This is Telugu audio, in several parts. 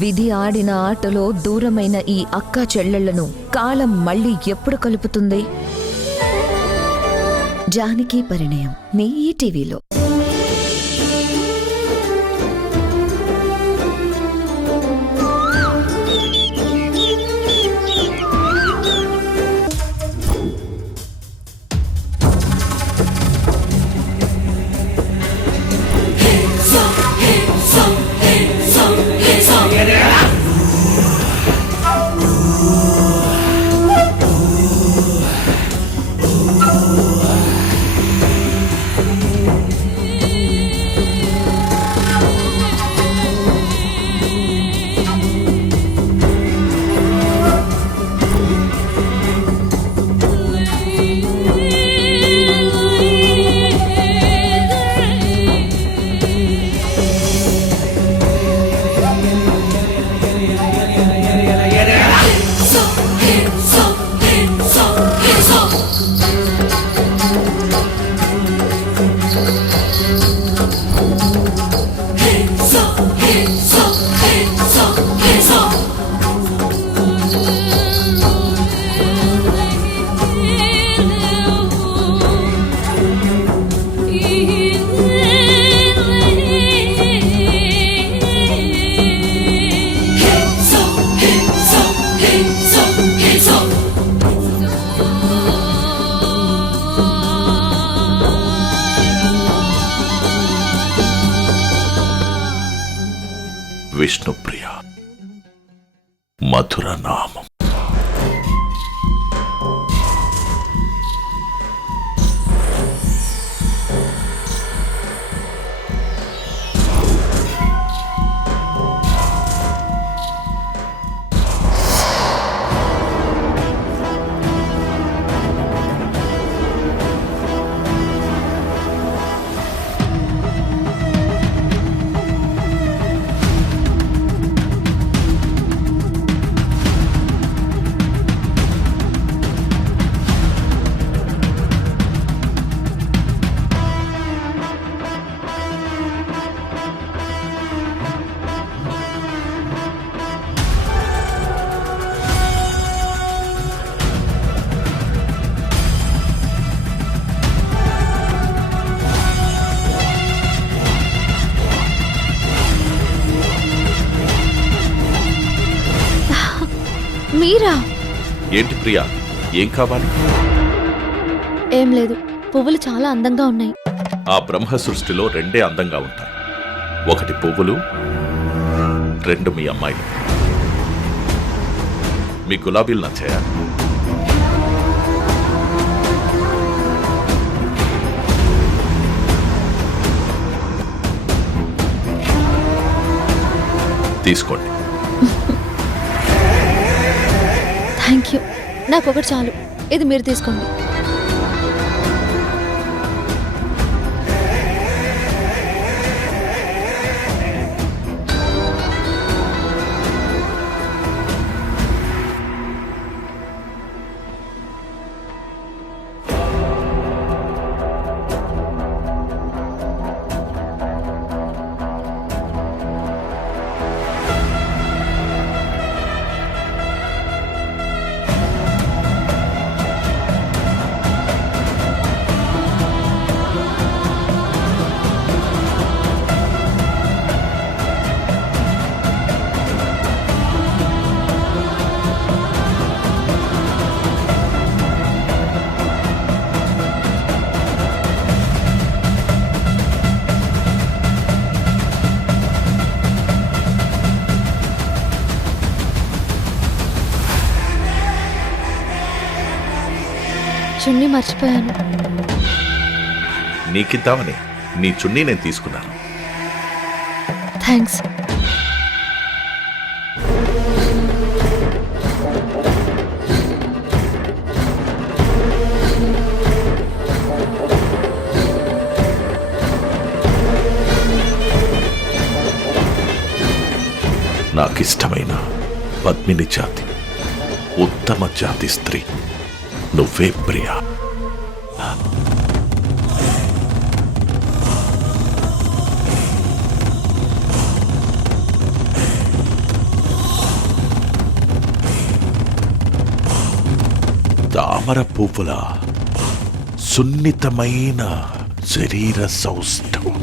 విధి ఆడిన ఆటలో దూరమైన ఈ అక్కా చెల్లెళ్లను కాలం మళ్ళీ ఎప్పుడు కలుపుతుంది? జానకి పరిణయం మీ ఈటీవీలో. విష్ణుప్రియ మధుర నామం. మీరా? ఏంటి ప్రియా, ఏం కావాలి? ఏం లేదు, పువ్వులు చాలా అందంగా ఉన్నాయి. ఆ బ్రహ్మ సృష్టిలో రెండే అందంగా ఉంటాయి, ఒకటి పువ్వులు, రెండు మీ అమ్మాయిలు. మీ గులాబీలు నచ్చాయా? తీసుకోండి. Thank you. నాకు ఒకటి చాలు, ఇది మీరు తీసుకోండి. చున్నీ మర్చిపోయాను. నీకిద్దామని నీ చున్నీ నేను తీసుకున్నాను. థ్యాంక్స్. నాకిష్టమైన పద్మిని జాతి, ఉత్తమ జాతి స్త్రీ నువ్వే ప్రియా. తామర పువ్వుల సున్నితమైన శరీర సౌష్ఠవం.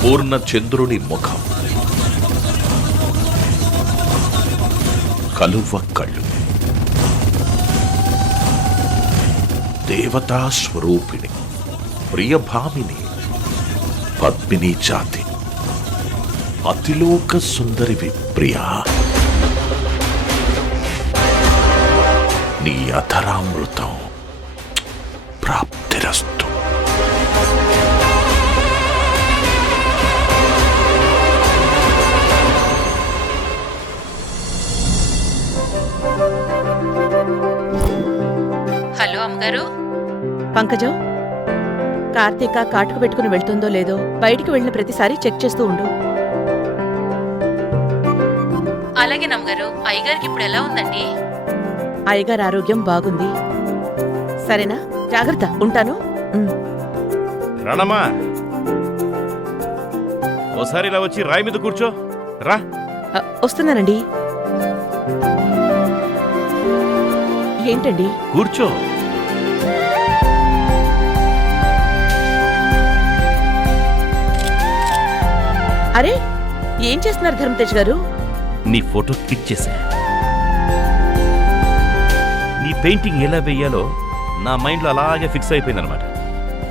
పూర్ణ చంద్రుని ముఖం, కలువ కళ్ళు, దేవతా స్వరూపిణి, ప్రియభామిని, పద్మిని జాతి, అతిలోక సుందరివి ప్రియా. నీ అధరామృతం ప్రాప్తిరస్తు. హలో అమ్మగారు. పంకజం, కార్తీక కాటుకు పెట్టుకుని వెళ్తుందో లేదో బయటికి వెళ్ళిన ప్రతిసారి చెక్ చేస్తూ ఉండు. అలాగే నమ్మగారు. అయ్యగారికి ఇప్పుడు ఎలా ఉందండి? అయ్యగారి ఆరోగ్యం బాగుంది. సరేనా? జాగ్రత్త, ఉంటాను. రాణమ్మా, ఓసారి ఇలా వచ్చి రాయి మీద కూర్చో. రా. వస్తున్నానండి. ఏంటండి? కూర్చో. అరే, ఏం చేస్తున్నారు ధర్మతేజ్ గారు? నీ ఫోటో క్లిక్ చేశా. నీ పెయింటింగ్ ఎలా వేయాలో నా మైండ్లో అలాగే ఫిక్స్ అయిపోయిందనమాట.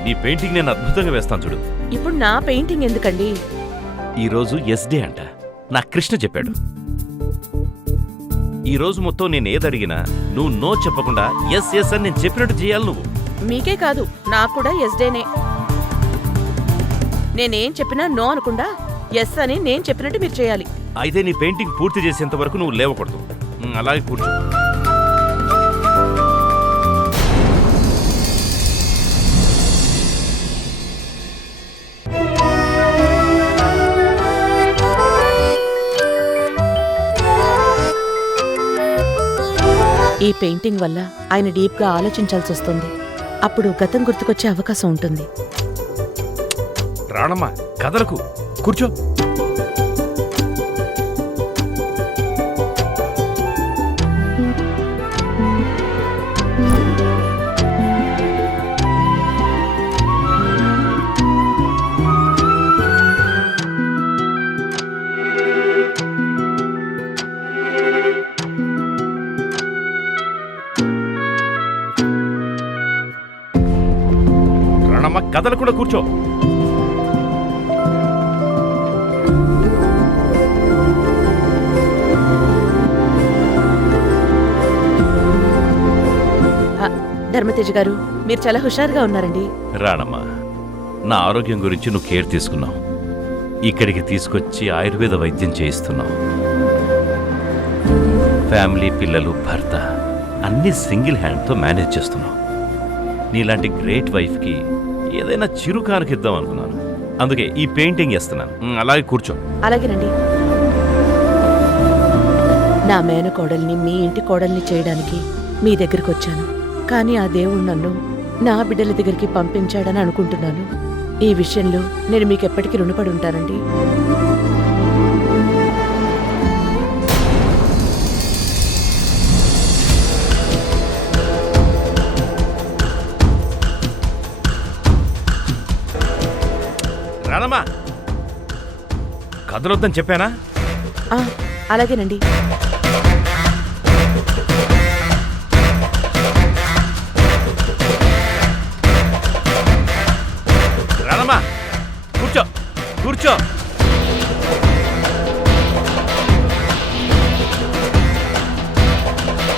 నీ పెయింటింగ్ నేను అద్భుతంగా వేస్తాను చూడు. ఇప్పుడు నా పెయింటింగ్ ఎందుకండి? ఈరోజు ఎస్డే అంట. నా కృష్ణ చెప్పాడు. ఈ రోజు మొత్తం నేను ఏదడిగినా నువ్వు నో చెప్పకుండా ఎస్ ఎస్ అని నేను చెప్పినట్టు చేయాలి నువ్వు. మీకే కాదు, నాకు కూడా ఎస్డేనే. నేనేం చెప్పినా నో అనకుండా ఎస్ అని నేను చెప్పినట్టు మీరు చేయాలి. అయితే నీ పెయింటింగ్ పూర్తి చేసేంత వరకు నువ్వు లేవకూడదు. అలాగే కూర్చో. ఈ పెయింటింగ్ వల్ల ఆయన డీప్గా ఆలోచించాల్సి వస్తుంది. అప్పుడు గతం గుర్తుకొచ్చే అవకాశం ఉంటుంది. రాణమ్మా, కదలకు, కూర్చో. రాణమ్మా, కదలకుండా కూర్చో. ధర్మతేజ్ గారు, మీరు చాలా హుషారుగా ఉన్నారండి. రాణమ్మా, నా ఆరోగ్యం గురించి నువ్వు కేర్ తీసుకున్నావు. ఇక్కడికి తీసుకొచ్చి ఆయుర్వేద వైద్యం చేయిస్తున్నావు. ఫ్యామిలీ, పిల్లలు, భర్త అన్నీ సింగిల్ హ్యాండ్తో మేనేజ్ చేస్తున్నావు. నీలాంటి గ్రేట్ వైఫ్కి ఏదైనా చిరు కానుకిద్దాం అనుకున్నాను. అందుకే ఈ పెయింటింగ్ వేస్తున్నాను. అలాగే కూర్చో. అలాగేనండి. నా మేనకోడల్ని మీ ఇంటి కోడల్ని చేయడానికి మీ దగ్గరికి వచ్చాను. కానీ ఆ దేవుడు నన్ను నా బిడ్డల దగ్గరికి పంపించాడని అనుకుంటున్నాను. ఈ విషయంలో నేను మీకు ఎప్పటికీ రుణపడి ఉంటానండి. రాణమ్మా, కదలొద్దని చెప్పానా? అలాగేనండి. రాణమ్మా, కూర్చో, కూర్చో.